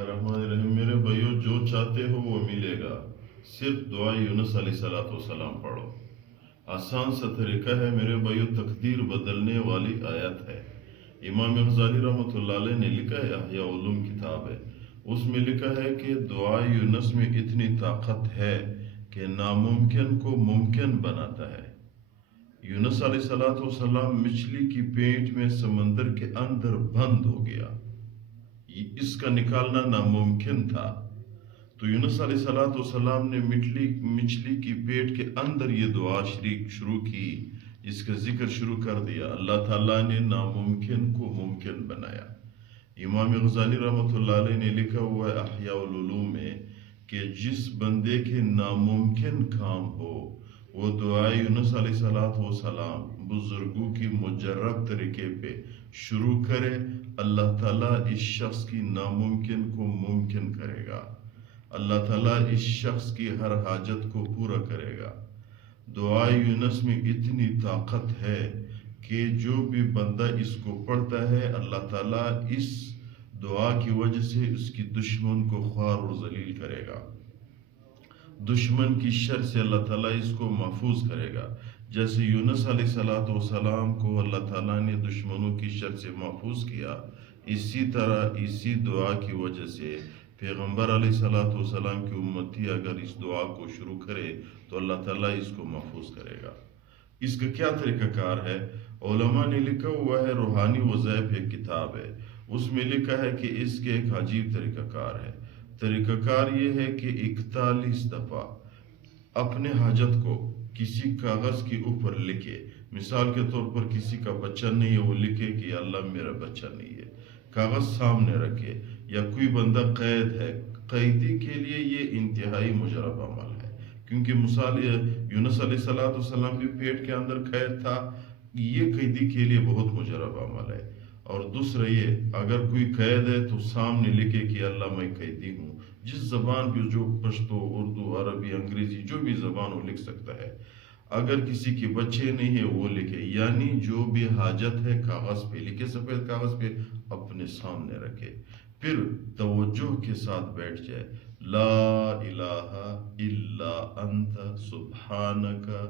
बिस्मिल्लाहिर्रहमानिर्रहीम। मेरे भाइयों, जो चाहते हो वो मिलेगा। सिर्फ दुआ यूनुस अलैहिस्सलाम पढ़ो। आसान सा तरीका है मेरे भाइयों, तकदीर बदलने वाली आयत है। इमाम गज़ाली रहमतुल्लाह अलैह ने लिखा है, अहया उलूम किताब है, उसमें लिखा है कि दुआ यूनुस में इतनी ताकत है कि नामुमकिन को मुमकिन बनाता है। यूनुस अलैहिस्सलाम मछली की पेट में समंदर के अंदर बंद हो गया, इसका निकालना नामुमकिन था। तो यूनुस अलैहिस्सलाम ने मछली की पेट के अंदर ये दुआ शुरू की, इसका जिक्र शुरू कर दिया। अल्लाह ताला ने नामुमकिन को मुमकिन बनाया। इमाम गज़ाली रहमतुल्लाह अलैह ने लिखा हुआ है अहया उलूम में कि जिस बंदे के नामुमकिन काम हो वो दुआ यूनुस अलैहिस्सलाम बुजुर्गों की मुजर्रब तरीके पे शुरू करे, अल्लाह ताला इस शख्स की नामुमकिन को मुमकिन करेगा। अल्लाह ताला इस शख्स की हर हाजत को पूरा करेगा। दुआ यूनुस में इतनी ताकत है कि जो भी बंदा इसको पढ़ता है, अल्लाह ताला इस दुआ की वजह से उसकी दुश्मन को ख्वार और जलील करेगा। दुश्मन की शर से अल्लाह ताला इसको महफूज करेगा। जैसे यूनुस अलैहिस्सलाम को अल्लाह ताला ने दुश्मनों की शर से महफूज किया, इसी तरह इसी दुआ की वजह से पैगंबर अलैहिस्सलाम की उम्मती अगर इस दुआ को शुरू करे तो अल्लाह ताला इसको महफूज करेगा। इसका क्या तरीक़ाकार है? उलमा ने लिखा हुआ है, रूहानी वज़ाइफ एक किताब है, उसमें लिखा है कि इसके एक अजीब तरीक़ाकार है। तरीक़ाकार ये है कि 41 दफ़ा अपने हाजत को किसी कागज़ के ऊपर लिखे। मिसाल के तौर पर किसी का बच्चा नहीं है, वो लिखे कि अल्लाह मेरा बच्चा नहीं है, कागज़ सामने रखे। या कोई बंदा कैद है, कैदी के लिए ये इंतहाई मुजरब अमल है, क्योंकि मिसाल यूनुस अलैहिस्सलाम भी पेट के अंदर कैद था, ये कैदी के लिए बहुत मुजरब अमल है। और दूसरा ये, अगर कोई कैद है तो सामने लिखे कि अल्लाह मैं कैदी हूँ। जिस ज़बान पे, जो पश्तो, उर्दू, अरबी, अंग्रेज़ी, जो भी ज़बान वो लिख सकता है। अगर किसी के बच्चे नहीं है वो लिखे, यानी जो भी हाजत है कागज़ पे लिखे, सफ़ेद कागज़ पे अपने सामने रखे, फिर तवज्जो के साथ बैठ जाए। ला इलाहा इल्ला अंत सुब्हानका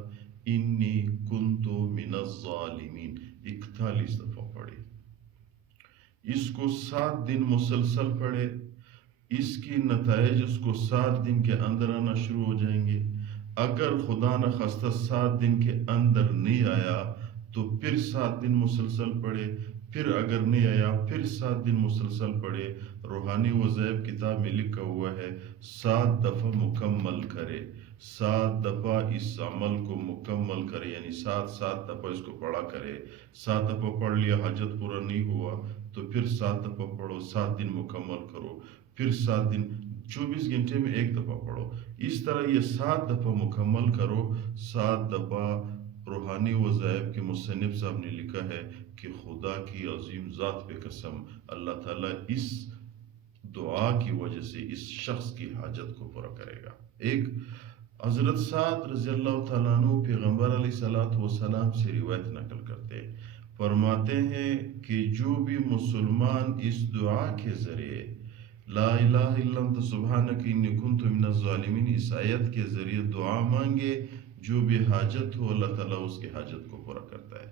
इन्नी कुन्तु मिनज़्ज़ालिमीन 41 दफ़ा पढ़े। इसको 7 दिन मुसलसल पढ़े, इसकी नताइज उसको 7 दिन के अंदर आना शुरू हो जाएंगे। अगर खुदा न खास्ता 7 दिन के अंदर नहीं आया तो फिर 7 दिन मुसलसल पढ़े, फिर अगर नहीं आया फिर 7 दिन मुसलसल पढ़े। रूहानी वज़ाइफ किताब में लिखा हुआ है 7 दफ़ा मुकम्मल करे, 7 दफ़ा इस अमल को मुकम्मल करे, यानी 7 दफ़ा इसको पढ़ा करे। 7 दफ़ा पढ़ लिया, हाजत पूरा नहीं हुआ तो फिर 7 दफ़ा पढ़ो, 7 दिन मुकम्मल करो, फिर 7 दिन, 24 घंटे में 1 दफ़ा पढ़ो। इस तरह ये 7 दफ़ा मुकम्मल करो। 7 दफ़ा रूहानी वज़ाइफ के मुसन्निफ साहब ने लिखा है कि खुदा की अजीम ज़ात पे कसम, अल्लाह ताला इस दुआ की वजह से इस शख्स की हाजत को पूरा करेगा। एक हज़रत साद रज़ियल्लाहु ताला अन्हु पैगंबर अलैहिस्सलाम से रिवायत नकल करते हैं, फरमाते हैं कि जो भी मुसलमान इस दुआ के ज़रिए ला इलाहा इल्ला अंत सुब्हानक इन्नी कुन्तु मिनज़्ज़ालिमीन इस आयत के ज़रिए दुआ मांगे, जो भी हाजत हो अल्लाह ताला उसकी हाजत को पूरा करता है।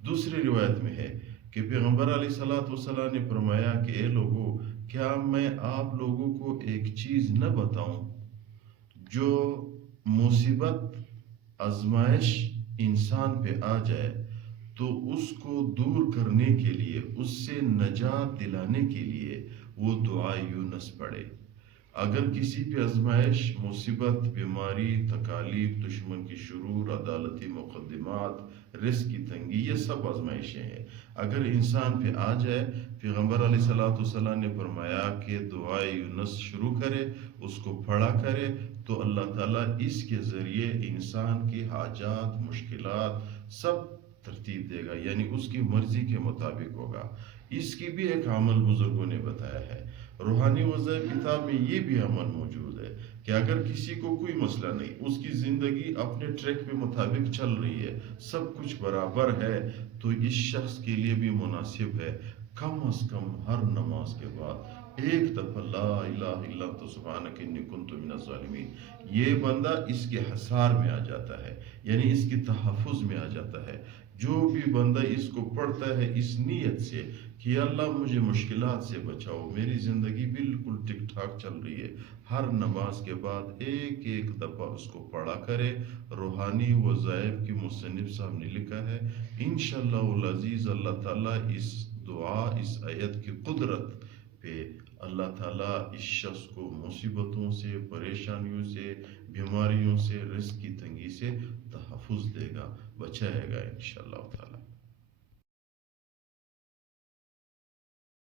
दूसरी रिवायत में है कि पैगंबर अलैहिस्सलाम ने फरमाया कि ए लोगों, क्या मैं आप लोगों को एक चीज़ न बताऊं? जो मुसीबत आजमाइश इंसान पे आ जाए तो उसको दूर करने के लिए, उससे नजात दिलाने के लिए वो दुआ यूनुस पढ़े। अगर किसी पे आजमाइश, मुसीबत, बीमारी, तकालीफ, दुश्मन की शुरूर, अदालती मुकदमात, रिस्क की तंगी, ये सब आजमाइशें हैं, अगर इंसान पे आ जाए, पैगंबर अलैहिस्सलाम ने फरमाया कि दुआ यूनुस शुरू करे, उसको पढ़ा करे, तो अल्लाह ताला इसके ज़रिए इंसान की हाजात, मुश्किलात सब तरतीब देगा, यानी उसकी मर्जी के मुताबिक होगा। इसकी भी एक अमल बुजुर्गों ने बताया है। रूहानी वज़ाइफ किताब में ये भी अमल मौजूद है कि अगर किसी को कोई मसला नहीं, उसकी ज़िंदगी अपने ट्रैक पे मुताबिक चल रही है, सब कुछ बराबर है, तो इस शख्स के लिए भी मुनासिब है कम अज़ कम हर नमाज के बाद ایک دفعہ لا الہ الا انت سبحانک انی کنت من الظالمین، یہ بندہ اس کے حصار میں آ جاتا ہے، یعنی اس کی تحفظ میں آ جاتا ہے۔ جو بھی بندہ اس کو پڑھتا ہے اس نیت سے کہ اللہ مجھے مشکلات سے بچاؤ، میری زندگی بالکل ٹک ٹھاک چل رہی ہے، ہر نماز کے بعد ایک ایک دفعہ اس کو پڑھا کرے۔ روحانی وظائف کی مصنف صاحب نے لکھا ہے انشاءاللہ العزیز اللہ تعالیٰ اس دعا، اس آیت کی قدرت پہ اللہ تعالیٰ اس شخص کو مصیبتوں سے، پریشانیوں سے، بیماریوں سے، رزق کی تنگی سے تحفظ دے گا، بچائے گا انشاءاللہ تعالیٰ۔